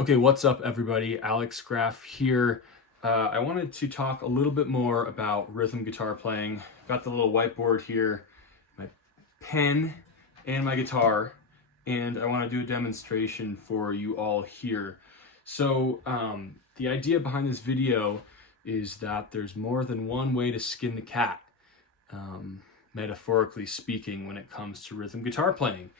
Okay, what's up everybody? Alex Graff here. I wanted to talk a little bit more about rhythm guitar playing. Got the little whiteboard here, my pen, and my guitar, and I want to do a demonstration for you all here. So the idea behind this video is that there's more than one way to skin the cat, metaphorically speaking, when it comes to rhythm guitar playing.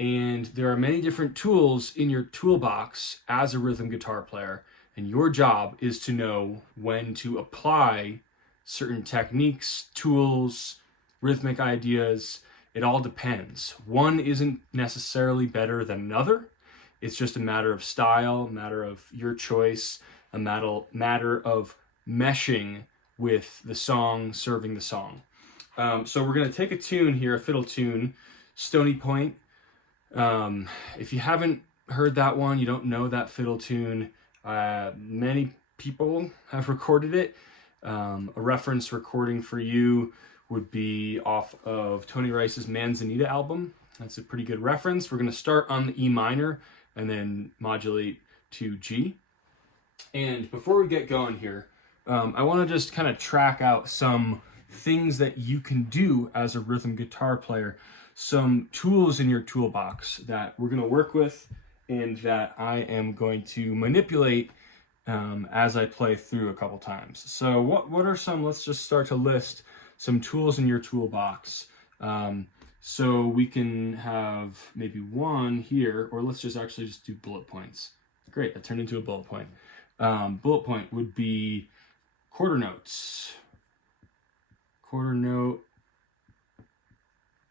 And there are many different tools in your toolbox as a rhythm guitar player, and your job is to know when to apply certain techniques, tools, rhythmic ideas. It all depends. One isn't necessarily better than another. It's just a matter of style, a matter of your choice, a matter of meshing with the song, serving the song. So we're going to take a tune here, a fiddle tune, Stoney Point. If you haven't heard that one, you don't know that fiddle tune, many people have recorded it. A reference recording for you would be off of Tony Rice's Manzanita album. That's a pretty good reference. We're going to start on the E minor and then modulate to G. And before we get going here, I want to just kind of track out some things that you can do as a rhythm guitar player, some tools in your toolbox that we're going to work with and that I am going to manipulate as I play through a couple times. So what are some, let's just start to list some tools in your toolbox. So we can have maybe one here, or let's just actually just do bullet points. Great, that turned into a bullet point. Bullet point would be quarter notes. Quarter note.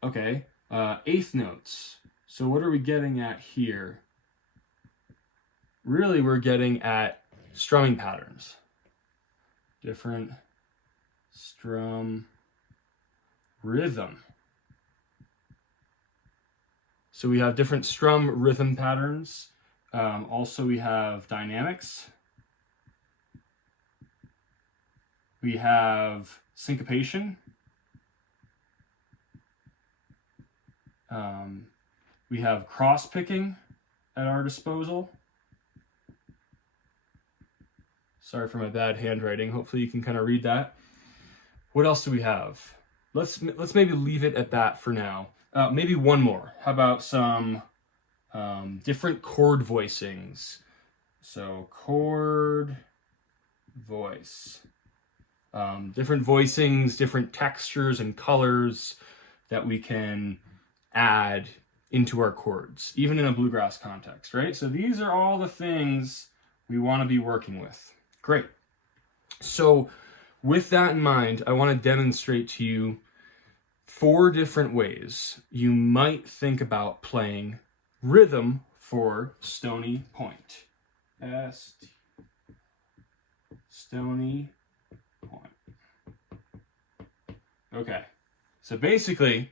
Okay. Eighth notes. So what are we getting at here? Really, we're getting at strumming patterns. Different strum rhythm. So we have different strum rhythm patterns. Also, we have dynamics. We have syncopation. We have cross picking at our disposal. Sorry for my bad handwriting. Hopefully you can kind of read that. What else do we have? Let's maybe leave it at that for now. Maybe one more. How about some different chord voicings? So chord voice. Different voicings, different textures and colors that we can add into our chords, even in a bluegrass context, right? So these are all the things we want to be working with. Great. So with that in mind, I want to demonstrate to you 4 different ways you might think about playing rhythm for Stoney Point. Stoney Point. Okay. So basically,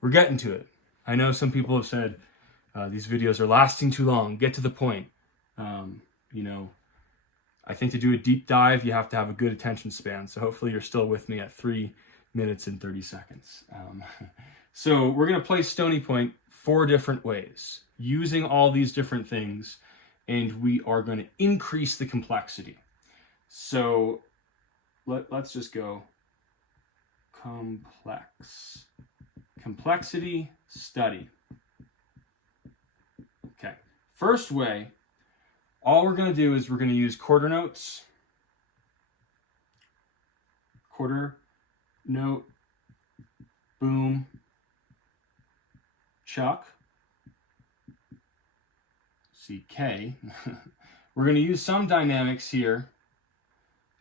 we're getting to it. I know some people have said these videos are lasting too long. Get to the point. I think to do a deep dive, you have to have a good attention span. So hopefully you're still with me at 3 minutes and 30 seconds. So we're going to play Stoney Point 4 different ways, using all these different things, and we are going to increase the complexity. So let's just go complex. Complexity study. Okay, first way, all we're going to do is we're going to use quarter notes. Quarter note, boom, chuck, CK. We're going to use some dynamics here,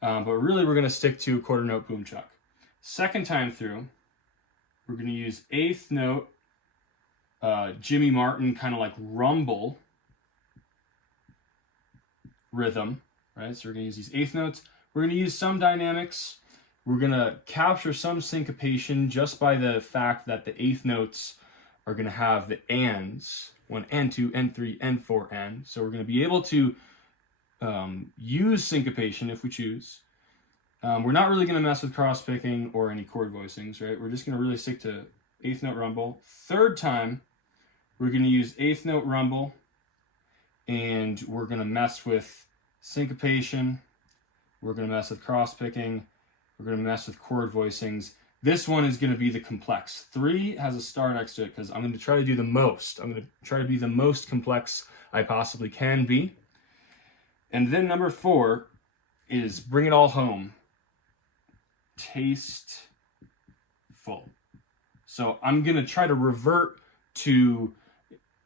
but really we're going to stick to quarter note, boom, chuck. Second time through, we're going to use eighth note, Jimmy Martin, kind of like rumble rhythm, right? So we're going to use these eighth notes. We're going to use some dynamics. We're going to capture some syncopation just by the fact that the eighth notes are going to have the ands, 1, N2, N3, N4, N. So we're going to be able to use syncopation if we choose. We're not really going to mess with cross picking or any chord voicings, right? We're just going to really stick to eighth note rumble. Third time, we're going to use eighth note rumble and we're going to mess with syncopation, we're going to mess with cross-picking, we're going to mess with chord voicings. This one is going to be the complex. 3 has a star next to it because I'm going to try to do the most. I'm going to try to be the most complex I possibly can be. And then number 4 is bring it all home. Tasteful. So I'm going to try to revert to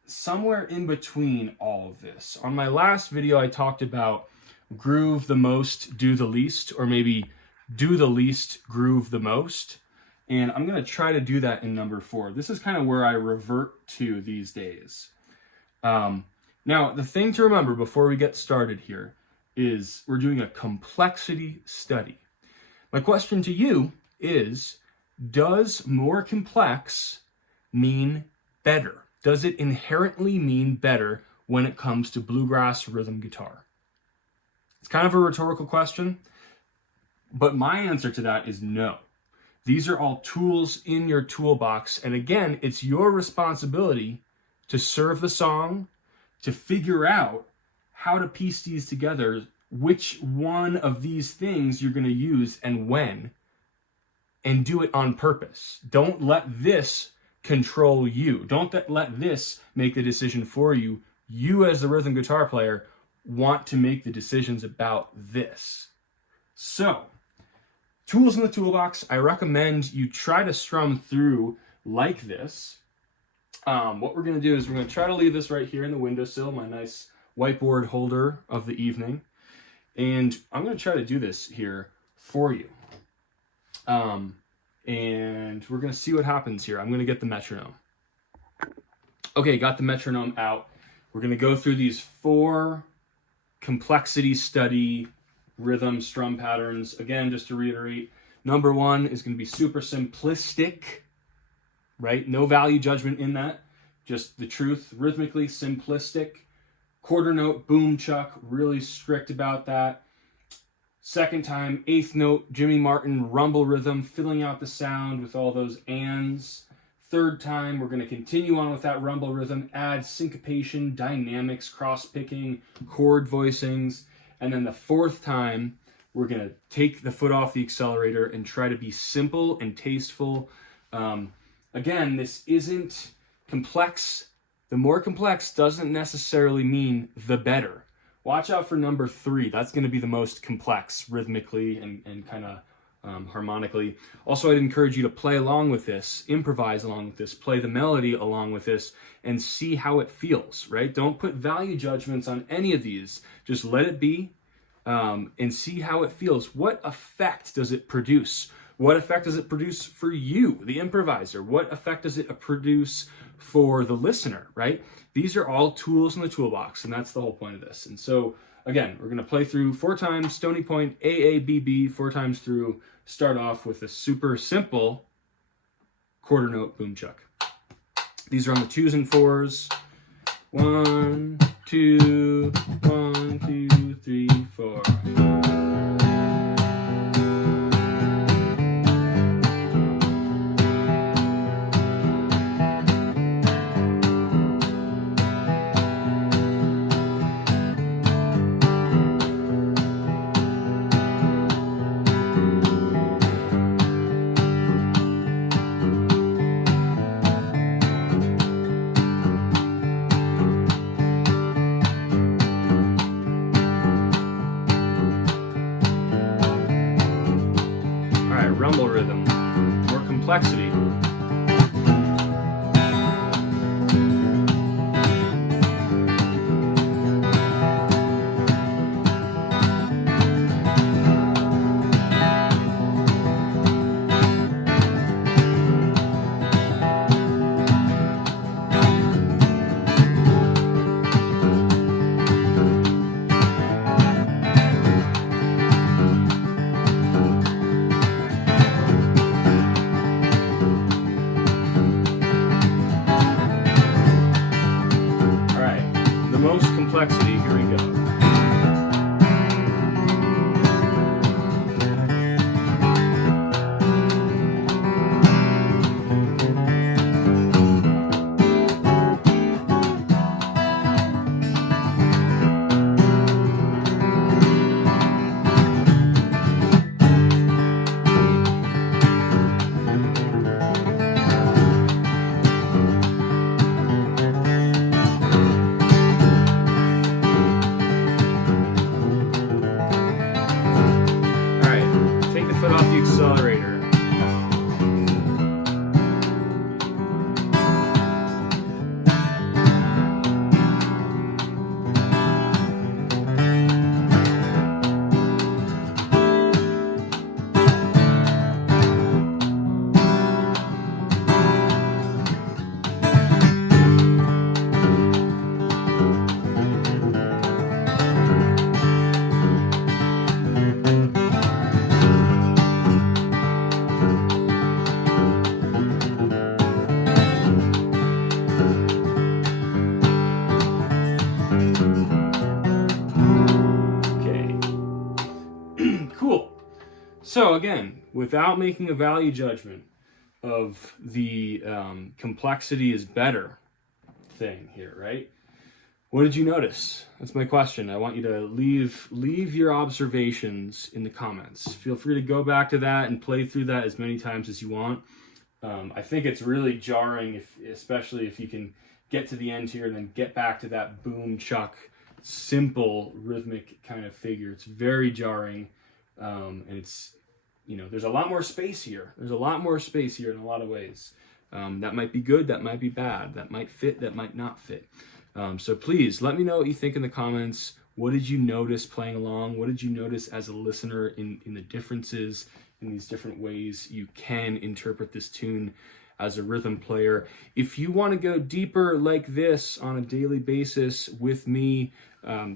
somewhere in between all of this. On my last video, I talked about groove the most, do the least, or maybe do the least, groove the most. And I'm going to try to do that in number 4. This is kind of where I revert to these days. Now, the thing to remember before we get started here is we're doing a complexity study. My question to you is, does more complex mean better? Does it inherently mean better when it comes to bluegrass rhythm guitar? It's kind of a rhetorical question, but my answer to that is no. These are all tools in your toolbox, and again, it's your responsibility to serve the song, to figure out how to piece these together, which one of these things you're going to use and when, and do it on purpose. Don't let this control you. Don't let this make the decision for you. You as the rhythm guitar player want to make the decisions about this. So, tools in the toolbox, I recommend you try to strum through like this. What we're going to do is we're going to try to leave this right here in the windowsill, my nice whiteboard holder of the evening. And I'm going to try to do this here for you. And we're going to see what happens here. I'm going to get the metronome. Okay, got the metronome out. We're going to go through these 4 complexity study rhythm strum patterns. Again, just to reiterate, number 1 is going to be super simplistic, right? No value judgment in that. Just the truth, rhythmically simplistic. Quarter note, boom chuck, really strict about that. Second time, 8th note, Jimmy Martin, rumble rhythm, filling out the sound with all those ands. Third time, we're going to continue on with that rumble rhythm, add syncopation, dynamics, cross-picking, chord voicings. And then the 4th time, we're going to take the foot off the accelerator and try to be simple and tasteful. Again, this isn't complex. The more complex doesn't necessarily mean the better. Watch out for number 3. That's going to be the most complex rhythmically and kind of harmonically. Also, I'd encourage you to play along with this, improvise along with this, play the melody along with this, and see how it feels, right? Don't put value judgments on any of these. Just let it be and see how it feels. What effect does it produce? What effect does it produce for you, the improviser? What effect does it produce for the listener, right? These are all tools in the toolbox, and that's the whole point of this. And so, again, we're going to play through 4 times Stoney Point, AABB, 4 times through, start off with a super simple quarter note boom chuck. These are on the 2s and 4s. 1, 2, 1, 2, 3, 4. Rumble rhythm, more complexity. Complexity, here we go. So again, without making a value judgment of the complexity is better thing here, right? What did you notice? That's my question. I want you to leave your observations in the comments. Feel free to go back to that and play through that as many times as you want. I think it's really jarring, especially if you can get to the end here and then get back to that boom chuck, simple rhythmic kind of figure. It's very jarring, and it's, there's a lot more space here. There's a lot more space here in a lot of ways. That might be good, that might be bad, that might fit, that might not fit. So please let me know what you think in the comments. What did you notice playing along? What did you notice as a listener in the differences, in these different ways you can interpret this tune as a rhythm player? If you want to go deeper like this on a daily basis with me,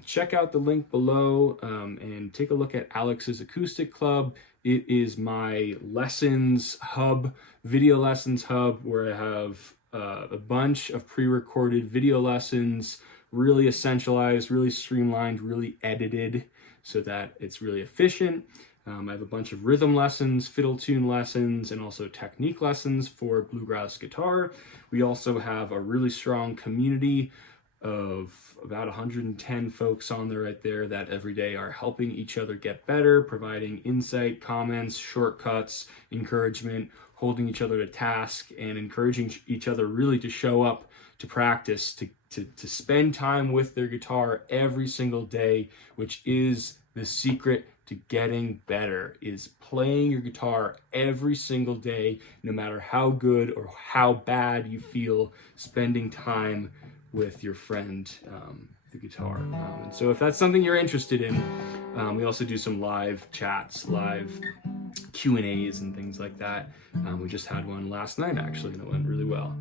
check out the link below and take a look at Alex's Acoustic Club. It is my lessons hub, video lessons hub, where I have a bunch of pre-recorded video lessons, really essentialized, really streamlined, really edited so that it's really efficient. I have a bunch of rhythm lessons, fiddle tune lessons, and also technique lessons for bluegrass guitar. We also have a really strong community of about 110 folks on there right there that every day are helping each other get better, providing insight, comments, shortcuts, encouragement, holding each other to task, and encouraging each other really to show up to practice, to spend time with their guitar every single day, which is the secret to getting better, is playing your guitar every single day, no matter how good or how bad you feel, spending time with your friend, the guitar. And so if that's something you're interested in, we also do some live chats, live Q&As and things like that. We just had one last night actually, and it went really well.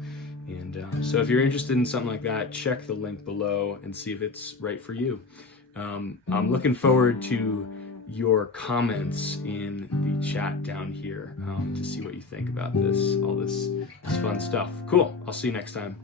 And so if you're interested in something like that, check the link below and see if it's right for you. I'm looking forward to your comments in the chat down here to see what you think about this, all this fun stuff. Cool. I'll see you next time.